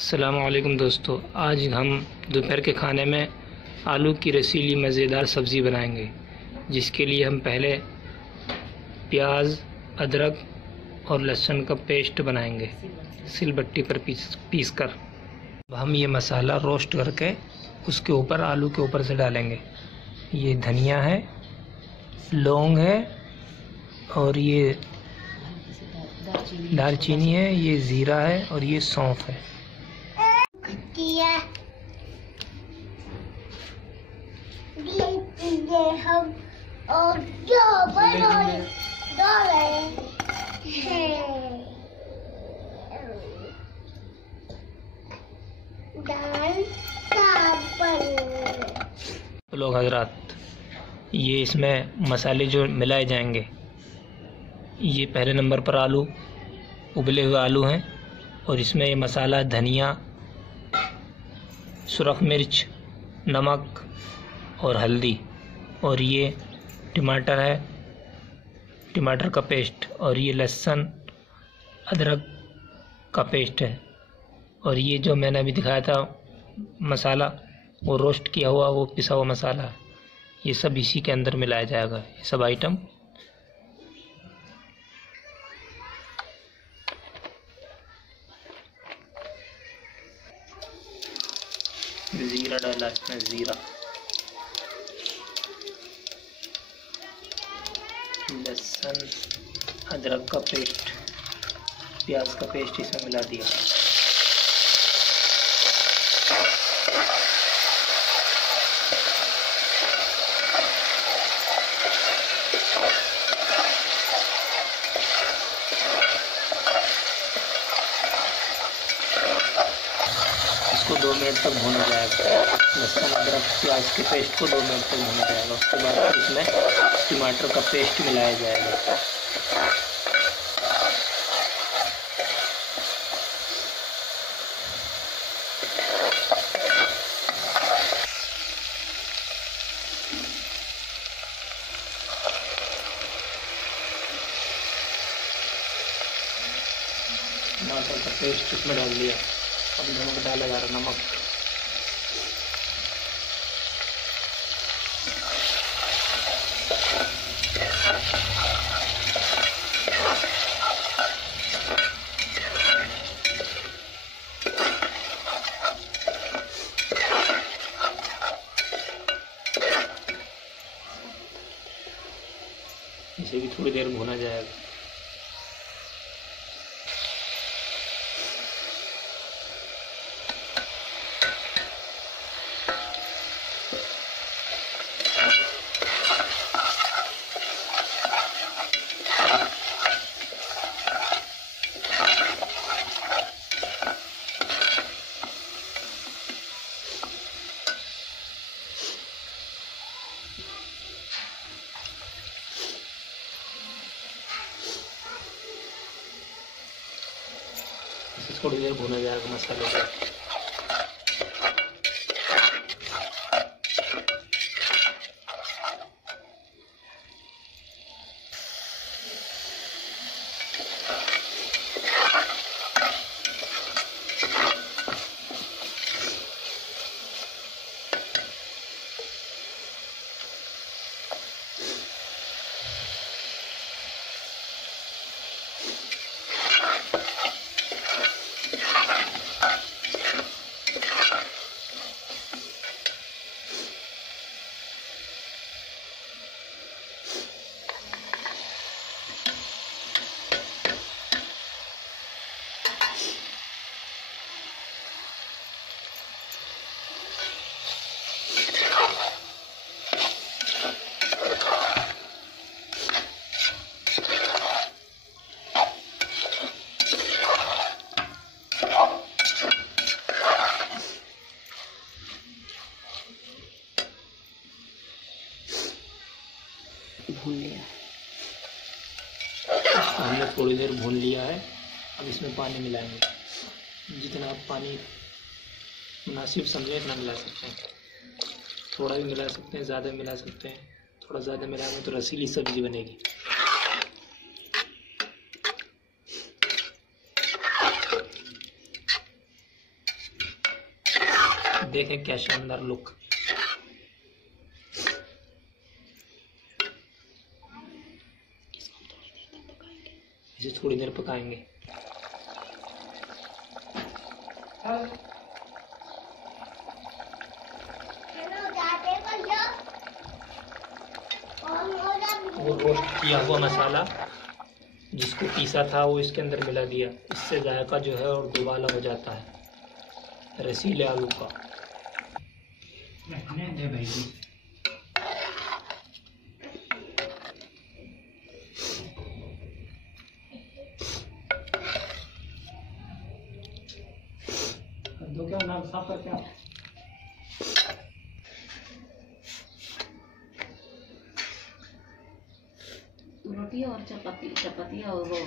अस्सलामुअलैकुम दोस्तों, आज हम दोपहर के खाने में आलू की रसीली मज़ेदार सब्ज़ी बनाएंगे। जिसके लिए हम पहले प्याज, अदरक और लहसुन का पेस्ट बनाएंगे सिलबट्टी पर पीस कर। अब हम ये मसाला रोस्ट करके उसके ऊपर आलू के ऊपर से डालेंगे। ये धनिया है, लौंग है और ये दालचीनी है, ये ज़ीरा है और ये सौंफ है। हम और जो बनाए डाले दाल तो लोग हजरात, ये इसमें मसाले जो मिलाए जाएंगे, ये पहले नंबर पर आलू, उबले हुए आलू हैं और इसमें ये मसाला धनिया, सुरख मिर्च, नमक और हल्दी, और ये टमाटर है, टमाटर का पेस्ट, और ये लहसुन अदरक का पेस्ट है, और ये जो मैंने अभी दिखाया था मसाला, वो रोस्ट किया हुआ, वो पिसा हुआ मसाला है। ये सब इसी के अंदर मिलाया जाएगा, ये सब आइटम। ज़ीरा डाला इसमें, ज़ीरा, लहसुन अदरक का पेस्ट, प्याज का पेस्ट इसमें मिला दिया। इसको 2 मिनट तक भूना जाएगा। लहसुन अदरक प्याज के पेस्ट को 2 मिनट तक भूना जाएगा। उसके बाद फिर इसमें टमाटर का पेस्ट मिलाया जाएगा। टमाटर का पेस्ट इसमें डाल दिया। अब नमक डाला जा रहा, नमक, इसे भी थोड़ी देर भुना जाएगा। थोड़ी देर भुना जाएगा मसाले को। भून लिया, हमने थोड़ी देर भून लिया है। अब इसमें पानी मिलाएंगे। जितना आप पानी मुनासिब समझें इतना मिला सकते हैं। थोड़ा भी मिला सकते हैं, ज़्यादा मिला सकते हैं। थोड़ा ज़्यादा मिलाएंगे तो रसीली सब्ज़ी बनेगी। देखें क्या शानदार लुक। इसे थोड़ी देर पकाएंगे। वो रोस्ट किया हुआ मसाला जिसको पीसा था वो इसके अंदर मिला दिया। इससे जायका जो है और दुबाला हो जाता है रसीले आलू का। दे भाई दो क्या नाम साफ करके आप रोटी और चपाती और वो